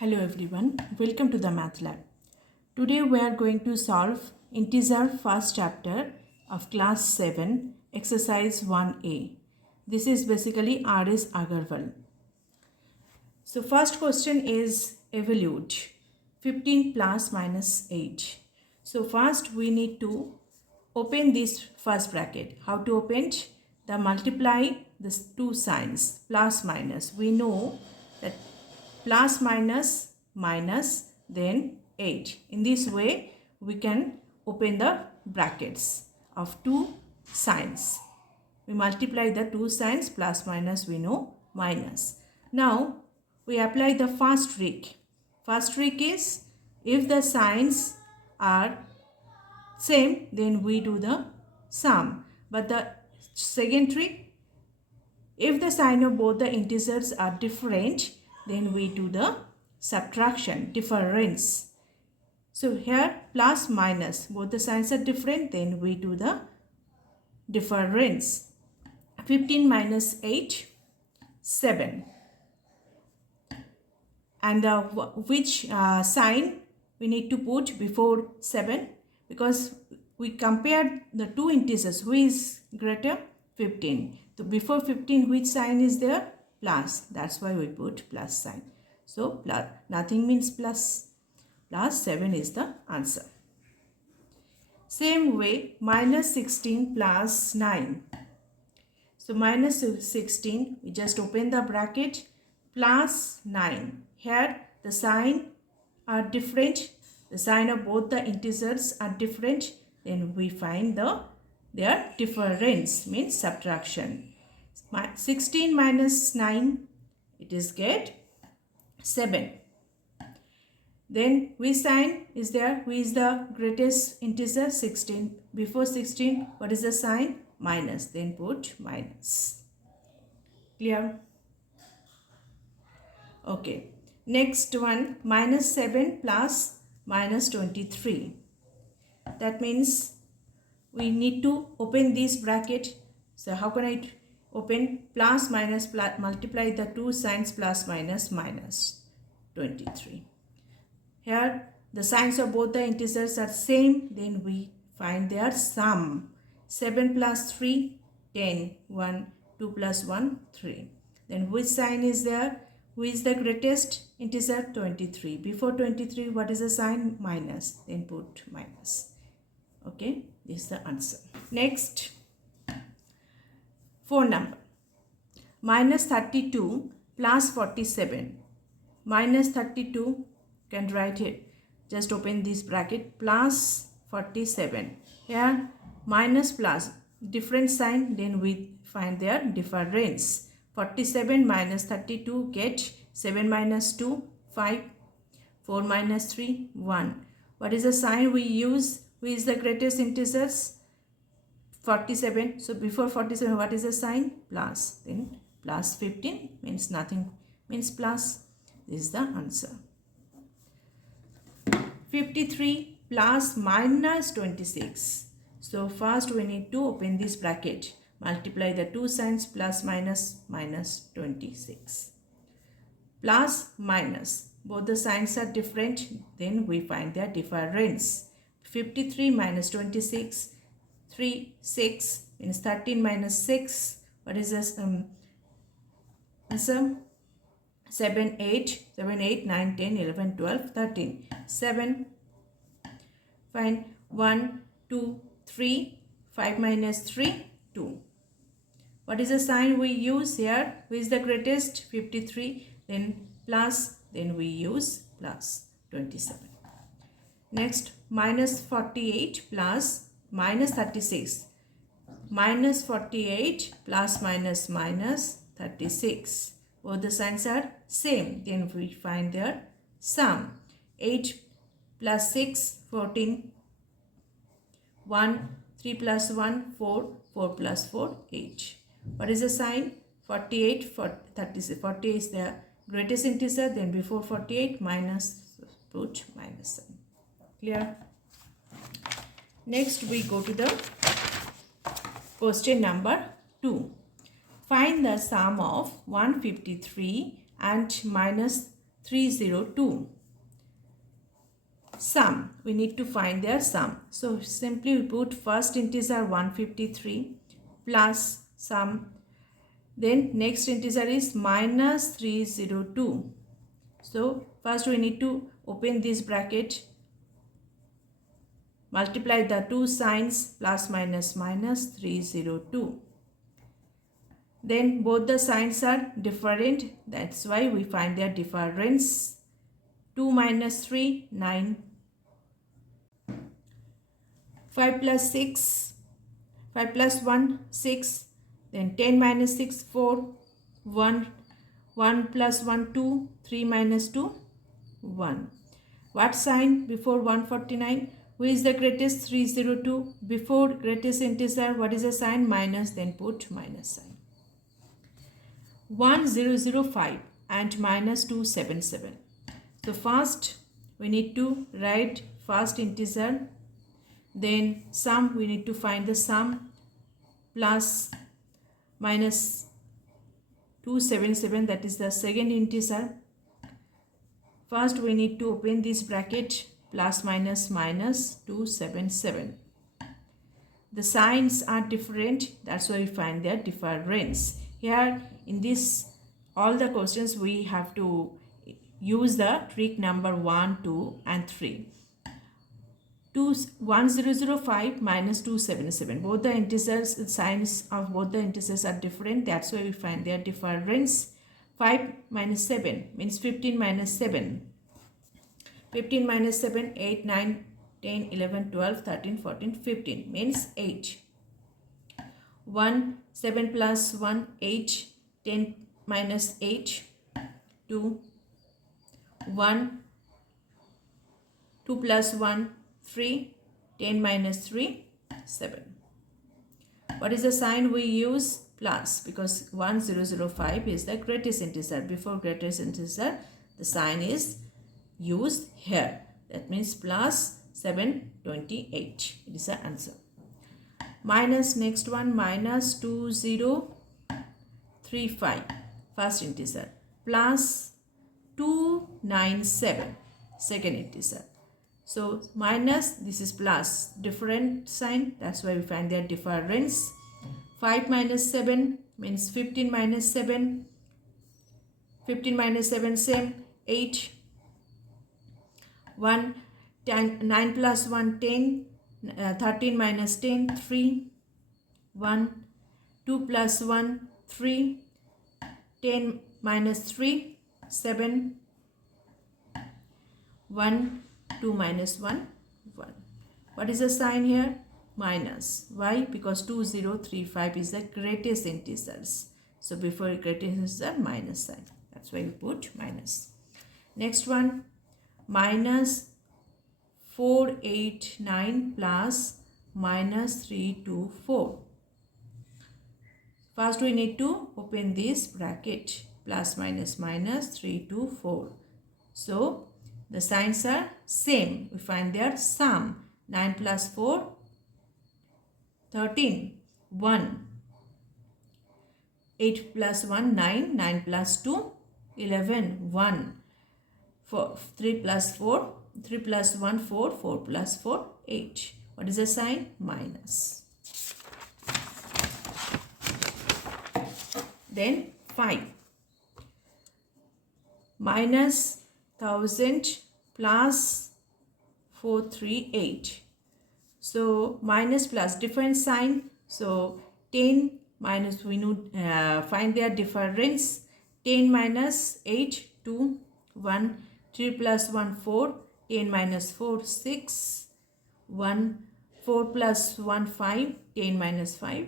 Hello everyone, welcome to the Math Lab. Today we are going to solve integer first chapter of class 7 exercise 1a. This is basically R.S. Aggarwal. So first question is evaluate 15 plus minus 8. So first we need to open this first bracket. How to open it? The multiply these two signs plus minus. We know that plus minus minus then 8. In this way we can open the brackets of two signs. We multiply the two signs plus minus, we know minus. Now we apply the first trick. First trick is if the signs are same then we do the sum. But the second trick, if the sign of both the integers are different then we do the subtraction, difference. So here plus minus, both the signs are different, then we do the difference. 15 minus 8, 7. And which sign we need to put before 7? Because we compared the two integers, who is greater? 15. So before 15, which sign is there? Plus. That's why we put plus sign. So plus, nothing means plus. Plus 7 is the answer. Same way, minus 16 plus 9. So minus 16, we just open the bracket, plus 9. Here the sign are different. The sign of both the integers are different. Then we find their difference, means subtraction. 16 minus 9, it is get 7. Then which sign is there? Who is the greatest integer? 16. Before 16, what is the sign? Minus. Then put minus. Clear? Okay. Next one, minus 7 plus minus 23. That means we need to open this bracket. So how can I open? Plus minus, multiply the two signs plus minus minus 23. Here the signs of both the integers are same, then we find their sum. 7 plus 3, 10, 1, 2 plus 1, 3. Then which sign is there? Who is the greatest integer? 23. Before 23, what is the sign? Minus. Then put minus. Okay, this is the answer. Next, 4 number. Minus 32 plus 47. Minus 32, can write here. Just open this bracket, plus 47. Here, minus plus, different sign, then we find their difference. 47 minus 32, get 7 minus 2, 5. 4 minus 3, 1. What is the sign we use? Who is the greatest integers? 47. So before 47, what is the sign? Plus. Then plus 15 means nothing, means plus. This is the answer. 53 plus minus 26. So first we need to open this bracket. Multiply the two signs plus minus minus 26. Plus minus. Both the signs are different. Then we find their difference. 53 minus 26. 3, 6 means 13 minus 6. What is this answer? 7, 8, 7, 8, 9, 10, 11, 12, 13. 7. Find 1, 2, 3. 5 minus 3, 2. What is the sign we use here? Who is the greatest? 53. Then plus. Then we use plus 27. Next, minus 48 plus minus 36. Minus 48 plus minus minus 36. Both the signs are same. Then we find their sum. 8 plus 6, 14. 1, 3 plus 1, 4. 4 plus 4, 8. What is the sign? 48, 36. 48 is the greatest integer. Then before 48, minus, put minus sign. Clear? Next we go to the question number 2. Find the sum of 153 and minus 302. Sum, we need to find their sum. So simply we put first integer 153 plus sum, then next integer is minus 302. So first we need to open this bracket, multiply the two signs, plus minus minus 302. Then both the signs are different, that's why we find their difference. 2 minus 3, 9. 5 plus 6, 5 plus 1, 6. Then 10 minus 6, 4. 1, 1 plus 1, 2. 3 minus 2, 1. What sign before 149? Who is the greatest? 302. Before greatest integer, what is the sign? Minus, then put minus sign. 1005 and minus 277. So first we need to write first integer, then sum, we need to find the sum, plus minus 277, that is the second integer. First we need to open this bracket, plus minus minus 277. The signs are different, that's why we find their difference. Here in this all the questions we have to use the trick number 1, 2 and 3. 1005 minus 277. Both the integers, the signs of both the integers are different. That's why we find their difference. 5 minus 7 means 15 minus 7. 15 minus 7, 8, 9, 10, 11, 12, 13, 14, 15 means 8. 1, 7 plus 1, 8. 10 minus 8, 2. 1, 2 plus 1, 3. 10 minus 3, 7. What is the sign we use? Plus, because 1005 is the greatest integer. Before greatest integer, the sign is used here. That means plus 728. It is the answer. Minus next one, minus 2035. First integer. Plus 297. Second integer. So minus, this is plus, different sign, that's why we find their difference. 5 minus 7 means 15 minus 7. 15 minus 7, same, 8. 1, 10, 9 plus 1, 10. 13 minus 10, 3. 1, 2 plus 1, 3. 10 minus 3, 7. 1, 2 minus 1, 1. What is the sign here? Minus. Why? Because 2035 is the greatest integers. So before greatest integer, minus sign. That's why we put minus. Next one, minus 489 plus minus 324. First we need to open this bracket, plus minus minus 324. So the signs are same. We find their sum. 9 plus 4, 13. 1. 8 plus 1, 9. 9 plus 2, 11. 1. 4, 3 plus 4. 3 plus 1, 4. 4 plus 4, 8. What is the sign? Minus. Then 5. Minus 1000 plus 438. So minus plus, different sign. So 10 minus, we need find their difference. 10 minus 8, 2, 1. 3 plus 1, 4. 10 minus 4, 6. 1. 4 plus 1, 5. 10 minus 5,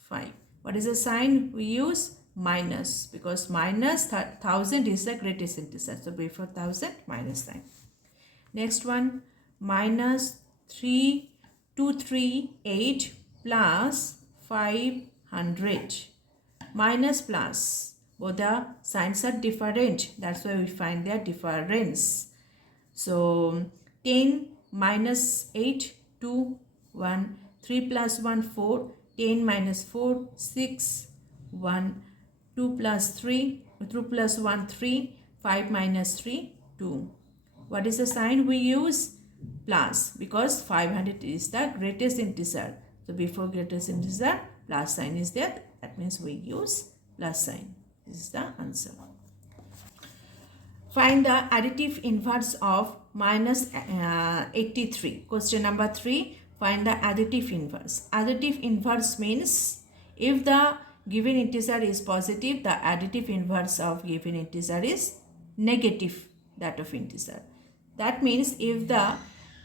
5. What is the sign we use? Minus, because minus 1000 is the greatest integer. So before 1000, minus sign. Next one, minus 3238 plus 500. Minus plus, both the signs are different. That's why we find their difference. So 10 minus 8, 2, 1. 3 plus 1, 4. 10 minus 4, 6. 1. 2 plus 3, 2 plus 1, 3. 5 minus 3, 2. What is the sign we use? Plus, because 500 is the greatest integer. So before greatest integer, plus sign is there. That means we use plus sign. This is the answer. Find the additive inverse of minus 83. Question number 3. Find the additive inverse. Additive inverse means if the given integer is positive, the additive inverse of given integer is negative, that of integer. That means if the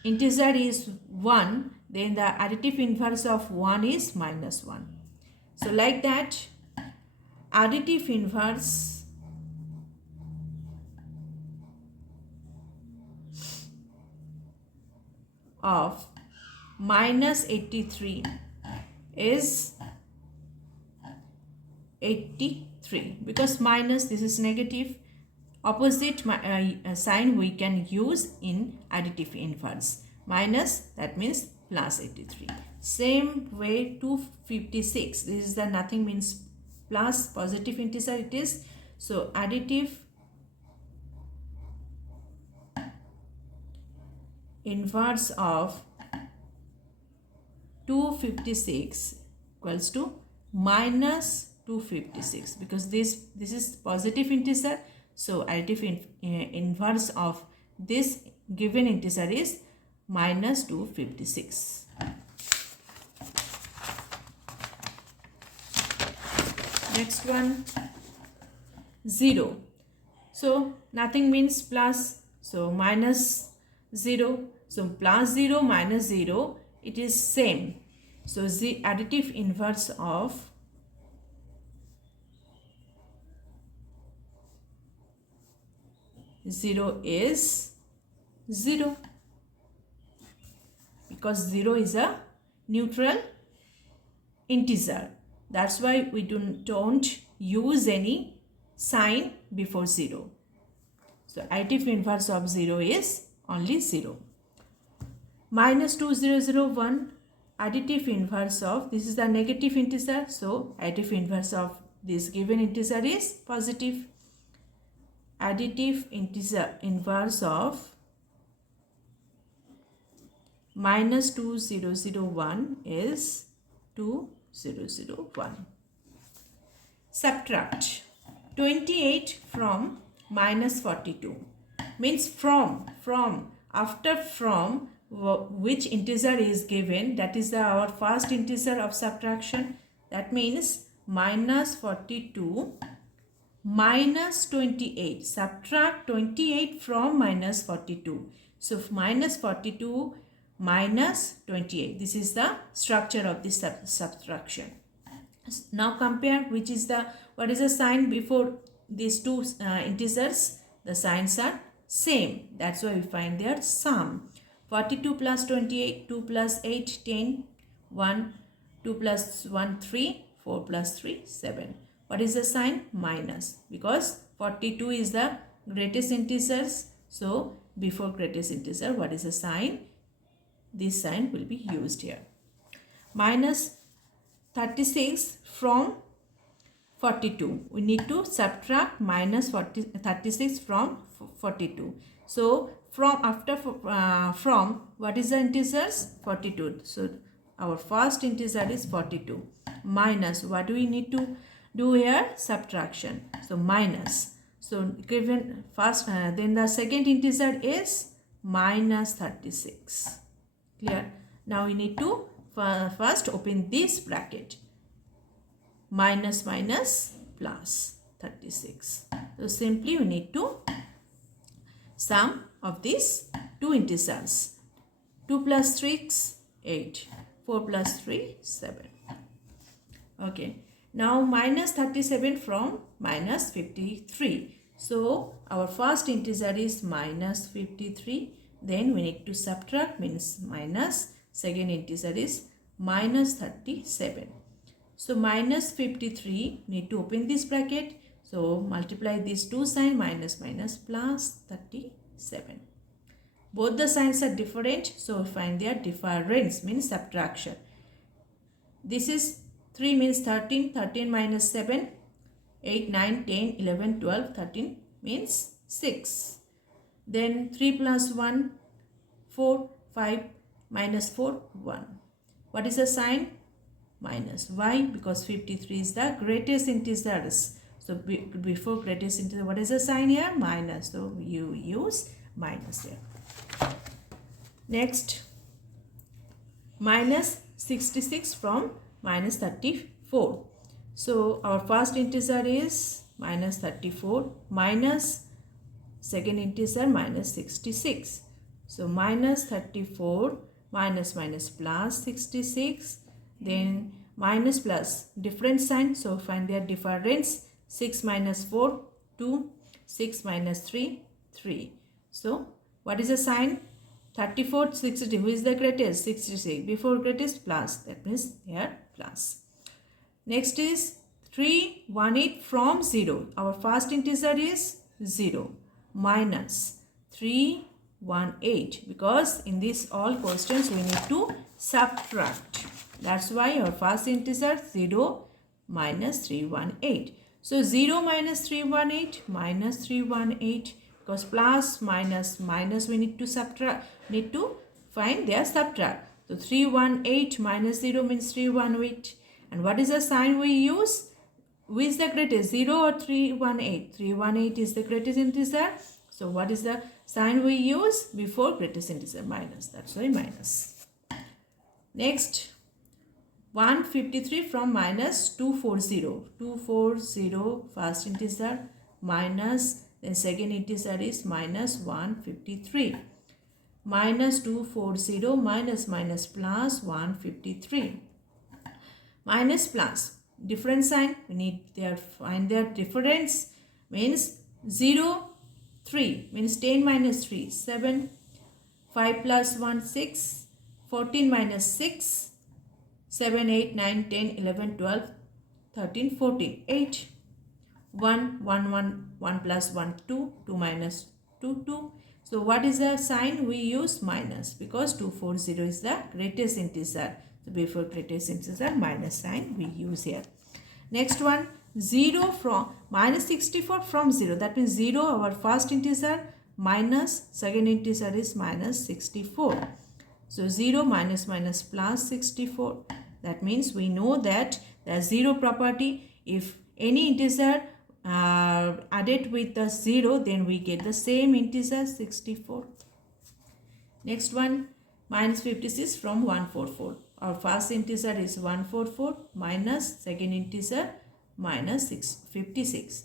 integer is 1, then the additive inverse of 1 is minus 1. So like that, additive inverse of minus 83 is 83, because minus, this is negative. Opposite sign we can use in additive inverse. Minus, that means plus 83. Same way 256, this is the nothing means plus, positive integer it is. So additive inverse of 256 equals to minus 256, because this is positive integer. So additive inverse of this given integer is minus 256. Next one, 0. So nothing means plus, so minus 0. So plus 0 minus 0, it is same. So the additive inverse of 0 is 0, because 0 is a neutral integer. That's why we don't use any sign before 0. So additive inverse of 0 is only 0. Minus 2001, additive inverse of, this is the negative integer. So additive inverse of this given integer is positive. Additive integer inverse of minus 2001 is 2001. Subtract 28 from minus 42. Means from after from which integer is given, that is our first integer of subtraction. That means minus 42 minus 28. Subtract 28 from minus 42. So minus 42 minus 28. This is the structure of this subtraction. Now compare what is the sign before these two integers. The signs are same. That's why we find their sum. 42 plus 28, 2 plus 8, 10, 1, 2 plus 1, 3, 4 plus 3, 7. What is the sign? Minus, because 42 is the greatest integers. So before greatest integer, what is the sign? This sign will be used here. Minus 36 from 42. We need to subtract minus 36 from 42. So from what is the integers? 42. So our first integer is 42. Minus, what do we need to do here? Subtraction. So minus. So given first, then the second integer is minus 36. Clear? Now we need to first open this bracket. Minus minus plus 36. So simply we need to sum of these two integers. 2 plus 6, 8. 4 plus 3, 7. Okay. Now minus 37 from minus 53. So our first integer is minus 53. Then we need to subtract, means minus. Second integer is minus 37. So minus 53, need to open this bracket. So multiply these two signs, minus minus plus 37. Both the signs are different. So find their difference, means subtraction. This is 3 means 13, 13 minus 7, 8, 9, 10, 11, 12, 13 means 6. Then 3 plus 1, 4, 5, minus 4, 1. What is the sign? Minus. Why? Because 53 is the greatest integers. So before greatest integer, what is the sign here? Minus. So you use minus here. Next, minus 66 from minus 34. So our first integer is minus 34 minus second integer minus 66. So minus 34 minus plus 66. Then minus plus different sign. So find their difference. 6 minus 4, 2. 6 minus 3, 3. So what is the sign? 34, 60. Who is the greatest? 66. Before greatest plus. That means they are plus. Next is 318 from 0. Our first integer is 0 minus 318. Because in this all questions we need to subtract. That's why our first integer 0 minus 318. So 0 minus 318 minus 318. Because plus minus we need to subtract, need to find their subtract. So 318 minus 0 means 318. And what is the sign we use? Who is the greatest, 0 or 318? 318 is the greatest integer. So what is the sign we use? Before greatest integer, minus. That's why minus. Next, 153 from minus 240. 240 first integer minus, then second integer is minus 153. Minus 240 minus plus 153. Minus plus different sign. We need their find their difference. Means 0, 3 means 10 minus 3, 7. 5 plus 1, 6. 14 minus 6. 7, 8, 9, 10, 11, 12, 13, 14, 8. 1, 1, 1, 1 plus 1, 2. 2 minus 2, 2. So what is the sign we use? Minus. Because 240 is the greatest integer. So before greatest integer, minus sign we use here. Next one, 0 from minus 64 from 0. That means 0 our first integer minus second integer is minus 64. So 0 minus plus 64. That means we know that the 0 property, if any integer added with the 0, then we get the same integer 64. Next one, minus 56 from 144. Our first integer is 144 minus second integer minus 56.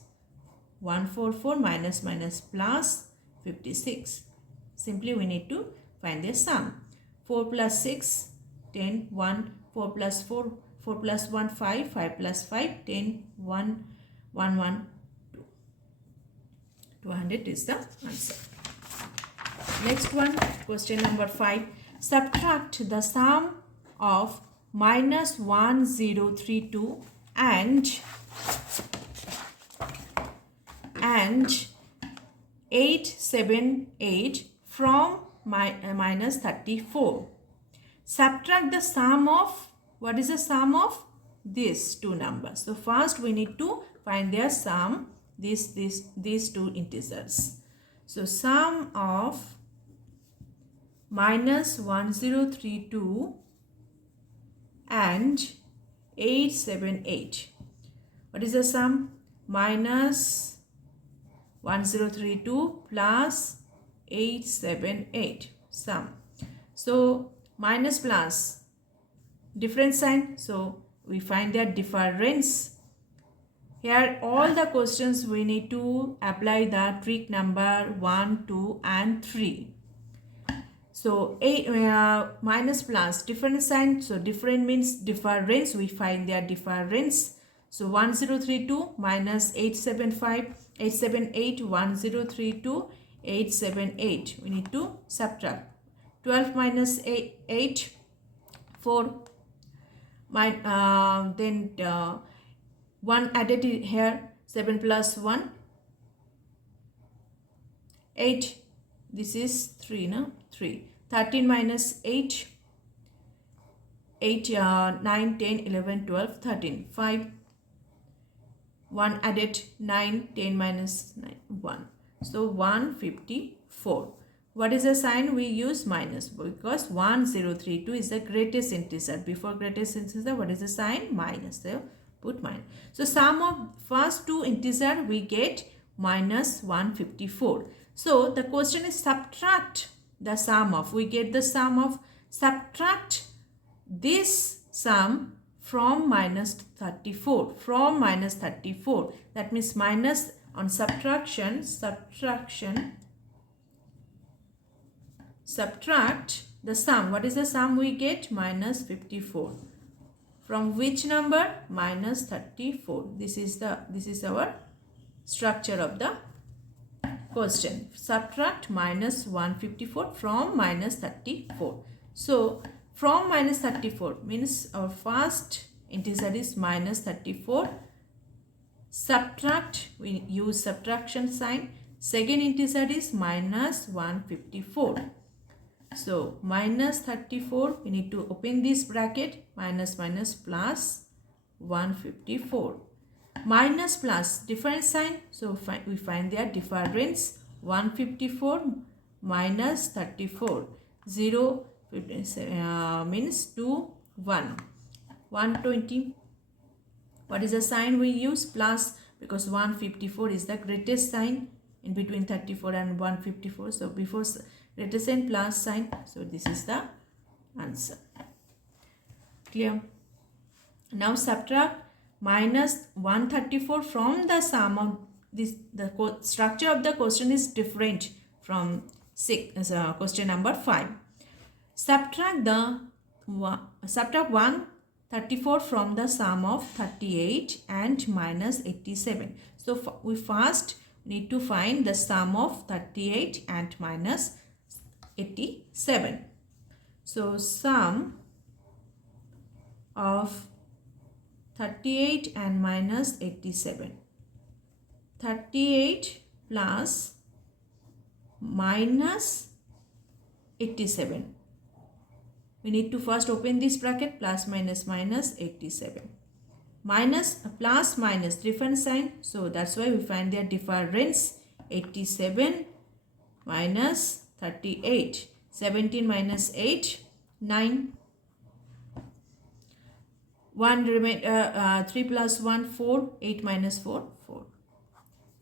144 minus plus 56. Simply we need to find the sum. 4 plus 6, 10, 1. 4 plus 4, 4 plus 1, 5. 5 plus 5, 10, 1, 1, 1, 2. 200 is the answer. Next one, question number 5. Subtract the sum of minus 1032 and 878 from minus 34. Subtract the sum of, what is the sum of these two numbers? So first we need to find their sum, these two integers. So sum of minus 1032 and 878. What is the sum? Minus 1032 plus 878 sum. So minus plus different sign. So we find their difference. Here all the questions we need to apply the trick number 1, 2 and 3. So minus plus different sign. So different means difference. We find their difference. So 1032 minus 878, 1032, 878. We need to subtract. 12 minus 8, 4. Then 1 added here. 7 plus 1, 8. This is 3, no? 3. 13 minus 8, 8, 9, 10, 11, 12, 13. 5. 1 added 9, 10 minus 9, 1. So 154. What is the sign we use? Minus, because 1032 is the greatest integer. Before greatest integer, what is the sign? Minus. So put minus. So sum of first two integer we get minus 154. So the question is subtract the sum of. We get the sum of. Subtract this sum from minus 34. From minus 34. That means minus on subtraction. Subtract the sum. What is the sum we get? Minus 54. From which number? Minus 34. This is our structure of the question. Subtract minus 154 from minus 34. So from minus 34 means our first integer is minus 34. Subtract, we use subtraction sign. Second integer is minus 154. So minus 34, we need to open this bracket, minus minus plus 154. Minus plus difference sign, so we find their difference. 154 minus 34. 0 means 2, 1. 120. What is the sign we use? Plus, because 154 is the greatest sign in between 34 and 154. So before greatest sign, plus sign. So this is the answer. Clear? Now subtract minus 134 from the sum of this. The structure of the question is different from question number 5. Subtract 134 from the sum of 38 and minus 87. So we first need to find the sum of 38 and minus 87. So sum of 38 and minus 87. 38 plus minus 87. We need to first open this bracket, plus minus minus 87. Minus plus minus different sign. So that's why we find their difference. 87 minus 38. 17 minus 8, 9. 3 plus 1, 4. 8 minus 4, 4.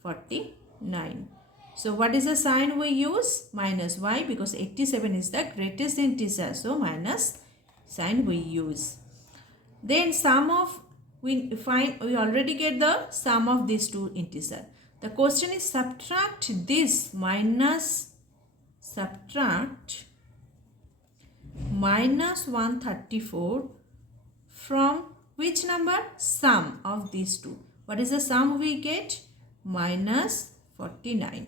49. So what is the sign we use? Minus. Why? Because 87 is the greatest integer. So minus sign we use. Then sum of, we already get the sum of these two integers. The question is subtract this minus 134 from which number? Sum of these two. What is the sum we get? Minus 49.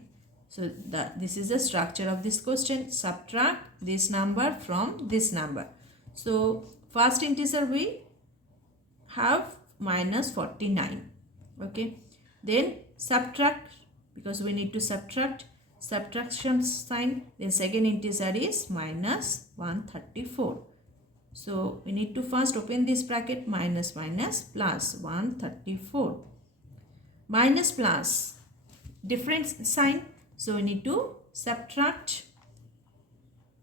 So this is the structure of this question. Subtract this number from this number. So first integer we have minus 49. Okay. Then subtract, because we need to subtract, subtraction sign. Then second integer is minus 134. So we need to first open this bracket, minus minus plus 134. Minus plus difference sign. So we need to subtract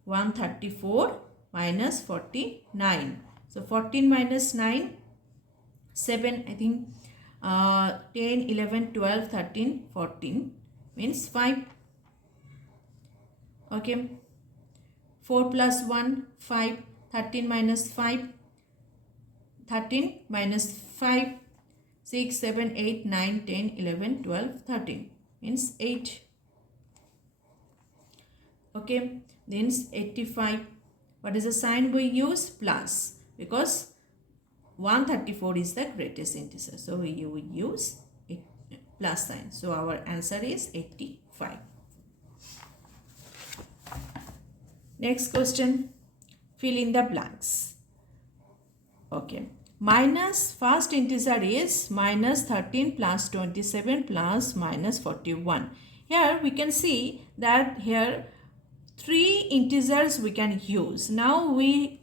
134 minus 49. So 14 minus 9, 7, I think 10, 11, 12, 13, 14 means 5. Okay. 4 plus 1, 5. 13 minus 5, 13 minus 5, 6, 7, 8, 9, 10, 11, 12, 13 means 8. Okay, then 85. What is the sign we use? Plus, because 134 is the greatest integer. So we use plus sign. So our answer is 85. Next question. Fill in the blanks. Okay. Minus first integer is minus 13 plus 27 plus minus 41. Here we can see that here 3 integers we can use. Now we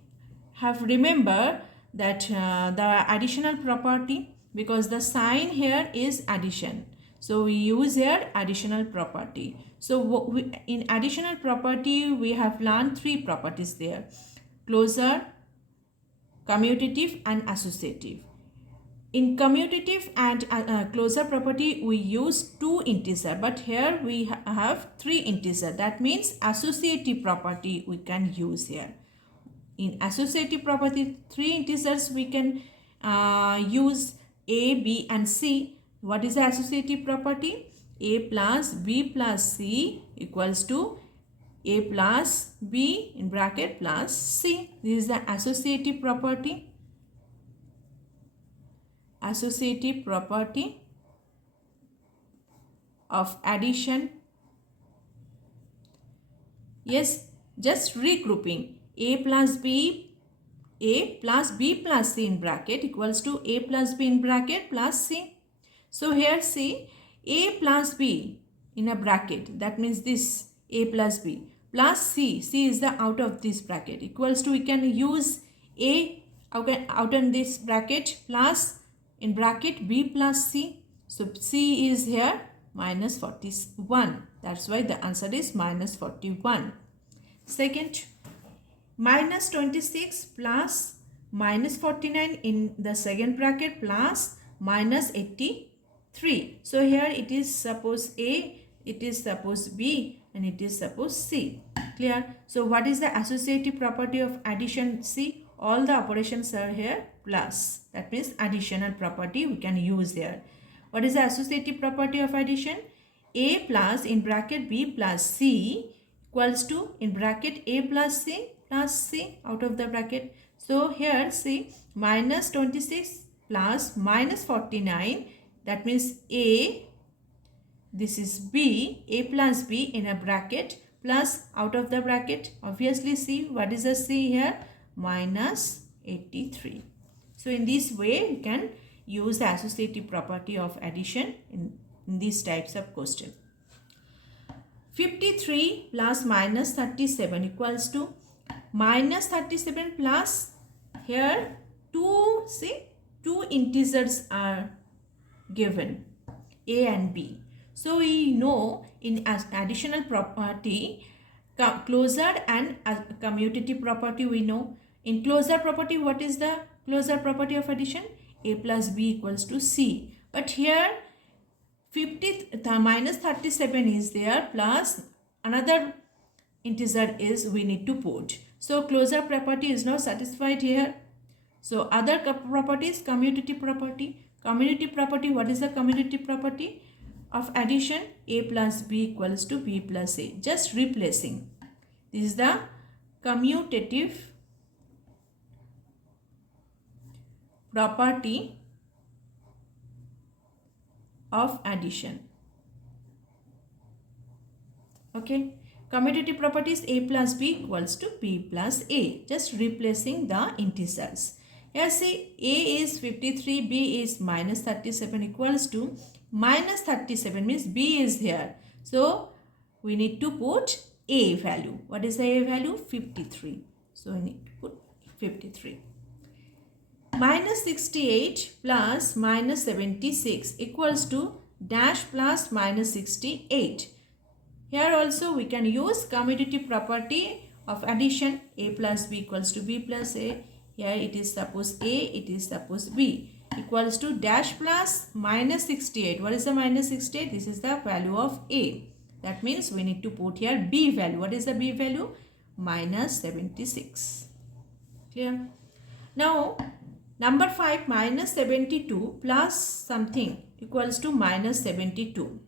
have remember that the additional property, because the sign here is addition. So we use here additional property. So in additional property, we have learned three properties there: closure, commutative and associative. In commutative and closure property, we use two integer, but here we have three integer. That means associative property we can use here. In associative property, three integers we can use a, b and c. What is the associative property? A plus b plus c equals to a plus b in bracket plus c. This is the associative property. Associative property of addition. Yes, just regrouping. A plus b plus c in bracket equals to a plus b in bracket plus c. So here see, a plus b in a bracket, that means this a plus b plus c is the out of this bracket, equals to, we can use a out in this bracket plus in bracket b plus c. So c is here minus 41. That's why the answer is minus 41. Second, minus 26 plus minus 49 in the second bracket plus minus 83. So here it is suppose a, it is suppose b, and it is suppose c. Clear? So what is the associative property of addition? C. All the operations are here plus. That means additional property we can use here. What is the associative property of addition? A plus in bracket b plus c equals to in bracket a plus c out of the bracket. So here see, minus 26 plus minus 49, that means a, this is b, a plus b in a bracket plus out of the bracket, obviously c. What is the c here? Minus 83. So in this way we can use the associative property of addition in these types of question. 53 plus minus 37 equals to minus 37 plus, here two integers are given, a and b. So we know in additional property, closure and commutative property we know. In closure property, what is the closure property of addition? A plus b equals to c. But here minus 37 is there plus another integer is we need to put. So closure property is not satisfied here. So other properties, commutative property. Commutative property, what is the commutative property of addition? A plus b equals to b plus a. Just replacing. This is the commutative property of addition. Okay. Commutative property is a plus b equals to b plus a. Just replacing the integers. Here see, a is 53, b is minus 37 equals to minus 37 means b is here. So we need to put a value. What is the a value? 53. So we need to put 53. Minus 68 plus minus 76 equals to dash plus minus 68. Here also we can use commutative property of addition. A plus b equals to b plus a. Here it is suppose a, it is suppose b equals to dash plus minus 68. What is the minus 68? This is the value of a. That means we need to put here b value. What is the b value? Minus 76. Clear? Now number 5, minus 72 plus something equals to minus 72.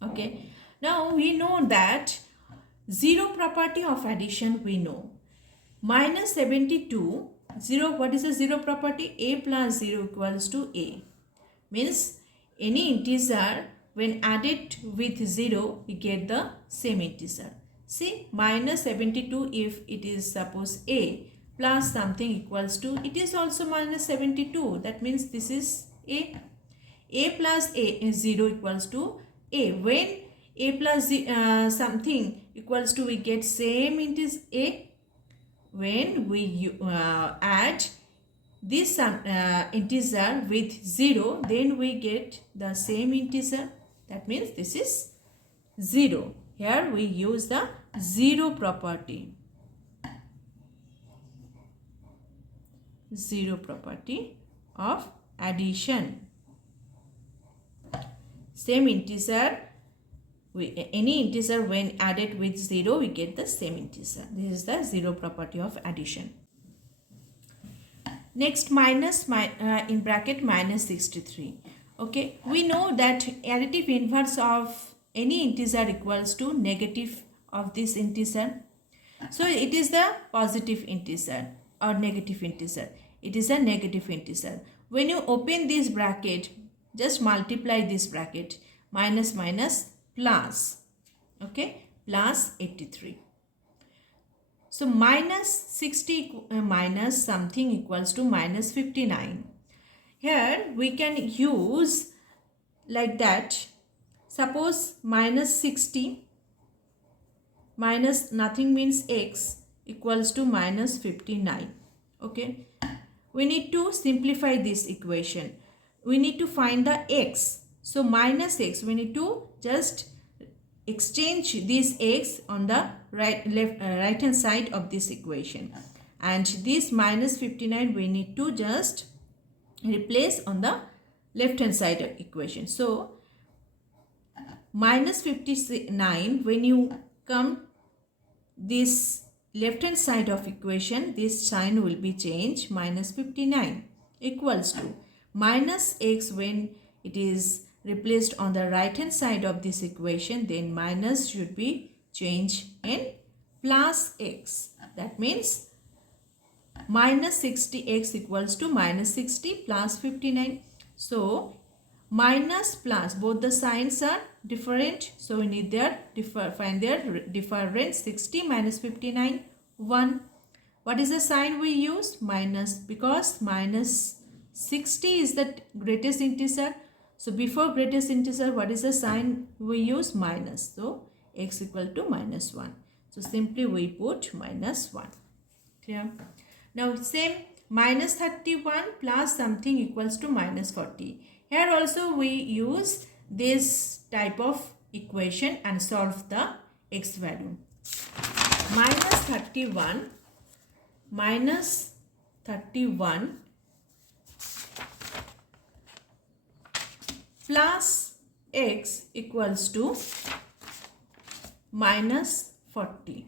Okay. Now we know that zero property of addition we know. Minus 72, 0, what is the zero property? A plus 0 equals to a. Means any integer when added with 0 we get the same integer. See, minus 72 if it is suppose a plus something equals to, it is also minus 72. That means this is a. A plus a is 0 equals to a. When a plus something equals to, we get same integer a. When we add this integer with 0, then we get the same integer. That means this is 0. Here we use the 0 property. 0 property of addition. Same integer, any integer when added with 0, we get the same integer. This is the 0 property of addition. Next, in bracket minus 63. Okay, we know that additive inverse of any integer equals to negative of this integer. So it is the positive integer or negative integer. It is a negative integer. When you open this bracket, just multiply this bracket. Minus minus plus. Okay, plus 83. So minus 60 minus something equals to minus 59. Here we can use like that. Suppose minus 60 minus nothing means x equals to minus 59. Okay. We need to simplify this equation. We need to find the x. So minus x, we need to just exchange this x on the right hand side of this equation. And this minus 59 we need to just replace on the left hand side of equation. So minus 59, when you come this left hand side of equation, this sign will be changed. Minus 59 equals to minus x when it is replaced on the right hand side of this equation, then minus should be changed in plus x. That means minus 60x equals to minus 60 plus 59. So minus plus, both the signs are different, so we need their find their difference. 60 minus 59, 1. What is the sign we use? Minus, because minus 60 is the greatest integer. So before greatest integer, what is the sign we use? Minus. So x equal to minus 1. So simply we put minus 1. Clear? Now same, minus 31 plus something equals to minus 40. Here also we use this type of equation and solve the x value. Minus 31 plus x equals to minus 40.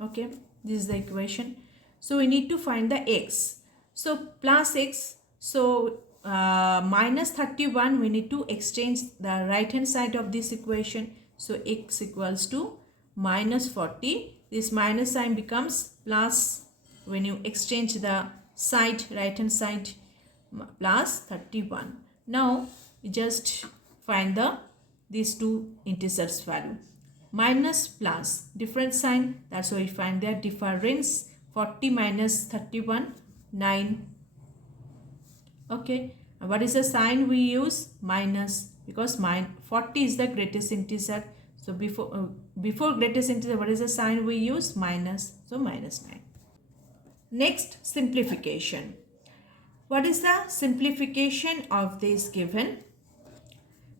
Okay, this is the equation. So we need to find the x. So plus x, so minus 31, we need to exchange the right hand side of this equation. So x equals to minus 40. This minus sign becomes plus when you exchange the side, right hand side, plus 31. Now we just find these two integers value. Minus plus, different sign, that's why we find their difference. 40 minus 31, 9. Okay, and what is the sign we use? Minus, because 40 is the greatest integer. So before greatest integer, what is the sign we use? Minus. So minus 9. Next, simplification. What is the simplification of this given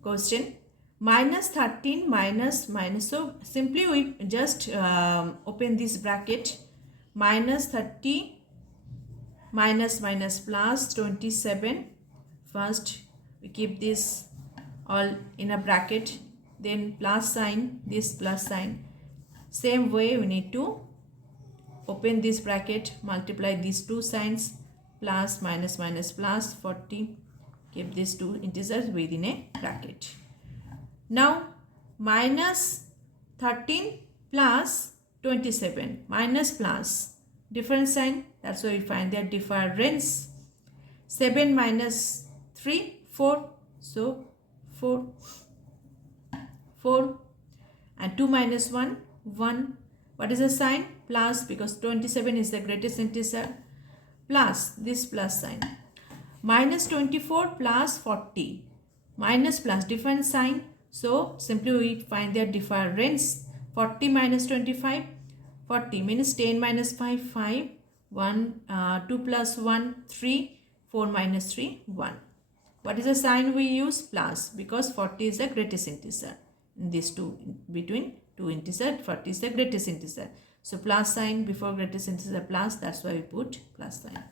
question? Minus 13 minus. So simply we just open this bracket. Minus 30 minus plus 27. First we keep this all in a bracket, then plus sign, this plus sign. Same way we need to open this bracket, multiply these two signs, plus minus plus 40. Keep these two integers within a bracket. Now minus 13 plus 27, minus plus, different sign, that's why we find their difference. 7 minus 3, 4, so 4, and 2 minus 1, 1. What is the sign? Plus, because 27 is the greatest integer, plus this plus sign. Minus 24 plus 40, minus plus, different sign, so simply we find their difference. 40 minus 25, 40 means 10 minus 5, 5, 1, 2 plus 1, 3, 4 minus 3, 1. What is the sign we use? Plus, because 40 is the greatest integer. In these two, between two integers, 40 is the greatest integer. So plus sign before greatest integer plus, that's why we put plus sign.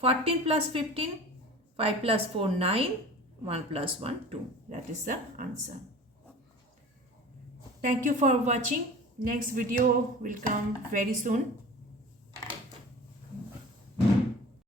14 plus 15, 5 plus 4, 9, 1 plus 1, 2. That is the answer. Thank you for watching. Next video will come very soon.